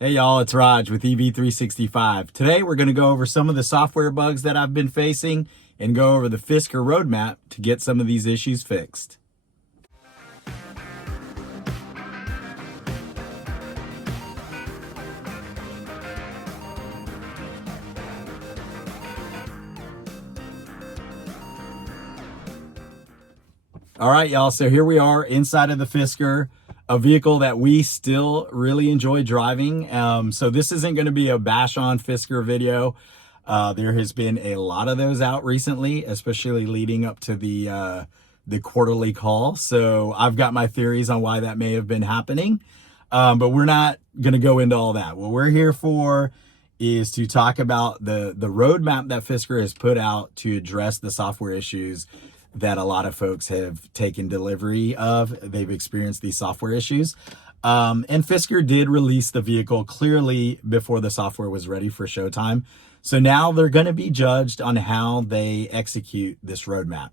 Hey y'all, it's Raj with EV365. Today we're going to go over some of the software bugs that I've been facing and go over the Fisker roadmap to get some of these issues fixed. All right, y'all, so here we are inside of the Fisker, a vehicle that we still really enjoy driving. So this isn't going to be a bash on Fisker video. There has been a lot of those out recently, especially leading up to the quarterly call. So I've got my theories on why that may have been happening, but we're not going to go into all that. What we're here for is to talk about the roadmap that Fisker has put out to address the software issues that a lot of folks have taken delivery of. They've experienced these software issues. And Fisker did release the vehicle clearly before the software was ready for showtime. So now they're going to be judged on how they execute this roadmap.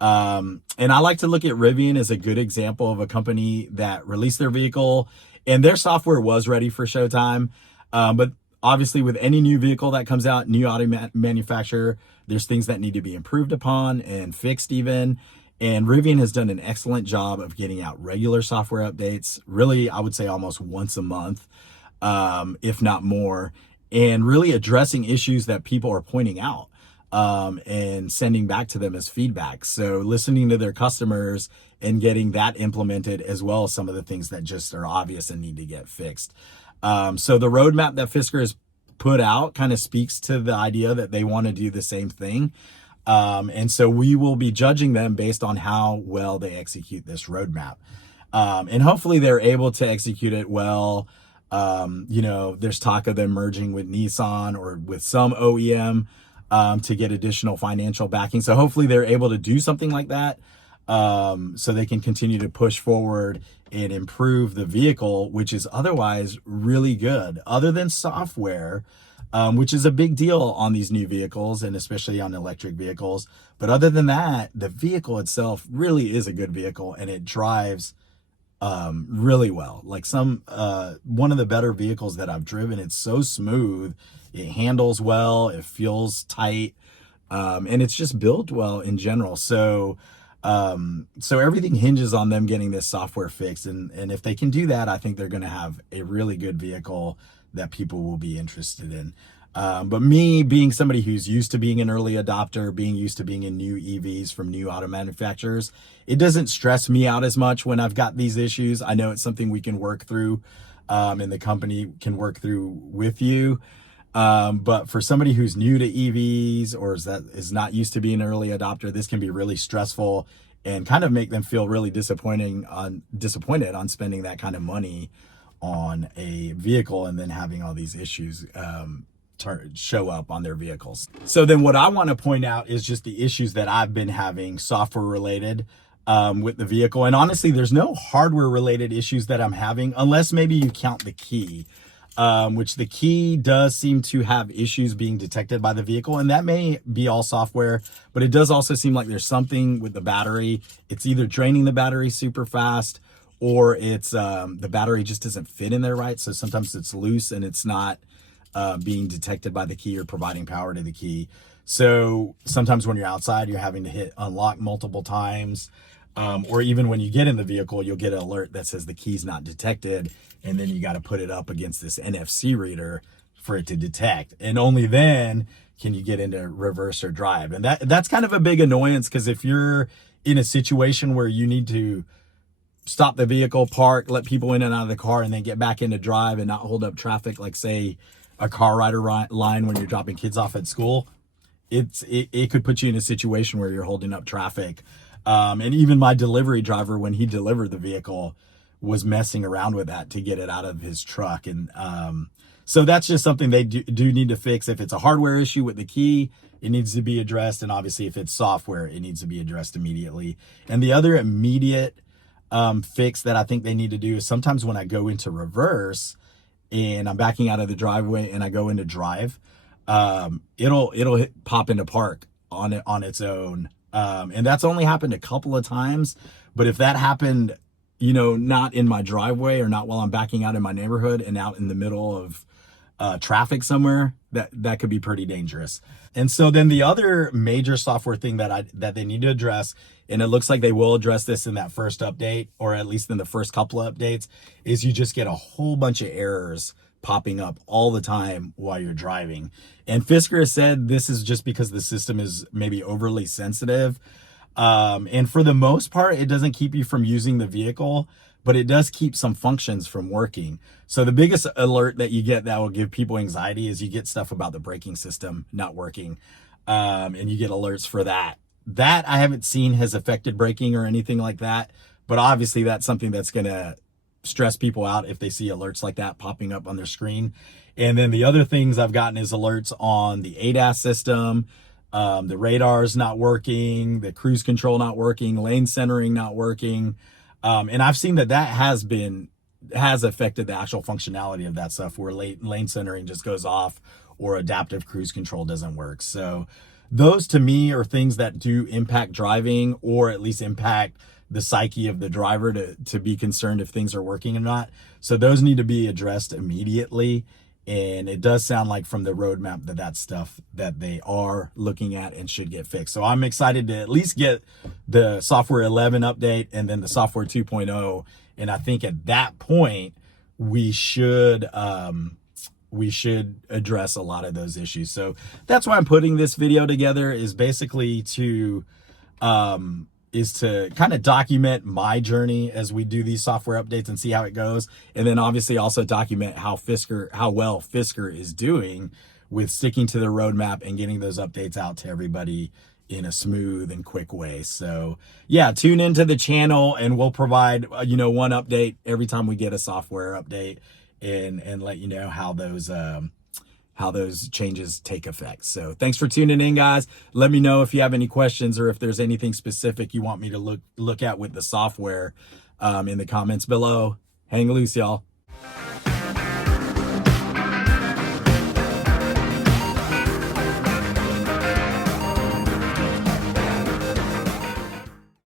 And I like to look at Rivian as a good example of a company that released their vehicle and their software was ready for showtime. But obviously with any new vehicle that comes out, new auto manufacturer, there's things that need to be improved upon and fixed even. And Rivian has done an excellent job of getting out regular software updates. Really, I would say almost once a month, if not more, and really addressing issues that people are pointing out and sending back to them as feedback. So listening to their customers and getting that implemented, as well as some of the things that just are obvious and need to get fixed. So the roadmap that Fisker has put out kind of speaks to the idea that they want to do the same thing. And so we will be judging them based on how well they execute this roadmap. And hopefully they're able to execute it well. There's talk of them merging with Nissan or with some OEM to get additional financial backing. So hopefully they're able to do something like that. So they can continue to push forward and improve the vehicle, which is otherwise really good, other than software, which is a big deal on these new vehicles and especially on electric vehicles. But other than that, the vehicle itself really is a good vehicle and it drives really well. Like one of the better vehicles that I've driven. It's so smooth, it handles well, it feels tight, and it's just built well in general. So everything hinges on them getting this software fixed. And if they can do that, I think they're going to have a really good vehicle that people will be interested in. But me being somebody who's used to being an early adopter, being used to being in new EVs from new auto manufacturers, it doesn't stress me out as much when I've got these issues. I know it's something we can work through, and the company can work through with you. But for somebody who's new to EVs or is not used to being an early adopter, this can be really stressful and kind of make them feel really disappointed on spending that kind of money on a vehicle and then having all these issues show up on their vehicles. So then what I want to point out is just the issues that I've been having software related with the vehicle. And honestly, there's no hardware related issues that I'm having unless maybe you count the key. Which the key does seem to have issues being detected by the vehicle. And that may be all software, but it does also seem like there's something with the battery. It's either draining the battery super fast or it's the battery just doesn't fit in there right. So sometimes it's loose and it's not being detected by the key or providing power to the key. So sometimes when you're outside, you're having to hit unlock multiple times. Or even when you get in the vehicle, you'll get an alert that says the key's not detected. And then you got to put it up against this NFC reader for it to detect. And only then can you get into reverse or drive. And that's kind of a big annoyance, because if you're in a situation where you need to stop the vehicle, park, let people in and out of the car, and then get back into drive and not hold up traffic, like say a car rider line when you're dropping kids off at school, it could put you in a situation where you're holding up traffic. And even my delivery driver, when he delivered the vehicle, was messing around with that to get it out of his truck. And so that's just something they do need to fix. If it's a hardware issue with the key, it needs to be addressed. And obviously if it's software, it needs to be addressed immediately. And the other immediate fix that I think they need to do is sometimes when I go into reverse and I'm backing out of the driveway and I go into drive, it'll pop into park on its own. And that's only happened a couple of times. But if that happened, not in my driveway or not while I'm backing out in my neighborhood and out in the middle of traffic somewhere, that could be pretty dangerous. And so then the other major software thing that they need to address, and it looks like they will address this in that first update, or at least in the first couple of updates, is you just get a whole bunch of errors popping up all the time while you're driving. And Fisker has said this is just because the system is maybe overly sensitive. And for the most part, it doesn't keep you from using the vehicle, but it does keep some functions from working. So the biggest alert that you get that will give people anxiety is you get stuff about the braking system not working. And you get alerts for that. That I haven't seen has affected braking or anything like that. But obviously that's something that's going to stress people out if they see alerts like that popping up on their screen. And then the other things I've gotten is alerts on the ADAS system, the radar's not working, the cruise control not working, lane centering not working. And I've seen that has affected the actual functionality of that stuff, where lane centering just goes off or adaptive cruise control doesn't work. So those to me are things that do impact driving, or at least impact the psyche of the driver to be concerned if things are working or not. So those need to be addressed immediately. And it does sound like from the roadmap that that's stuff that they are looking at and should get fixed. So I'm excited to at least get the software 11 update and then the software 2.0. And I think at that point, we should address a lot of those issues. So that's why I'm putting this video together, is basically to kind of document my journey as we do these software updates and see how it goes. And then obviously also document how well Fisker is doing with sticking to the roadmap and getting those updates out to everybody in a smooth and quick way. So yeah, tune into the channel and we'll provide, one update every time we get a software update, and let you know how those changes take effect. So thanks for tuning in, guys. Let me know if you have any questions or if there's anything specific you want me to look at with the software in the comments below. Hang loose, y'all.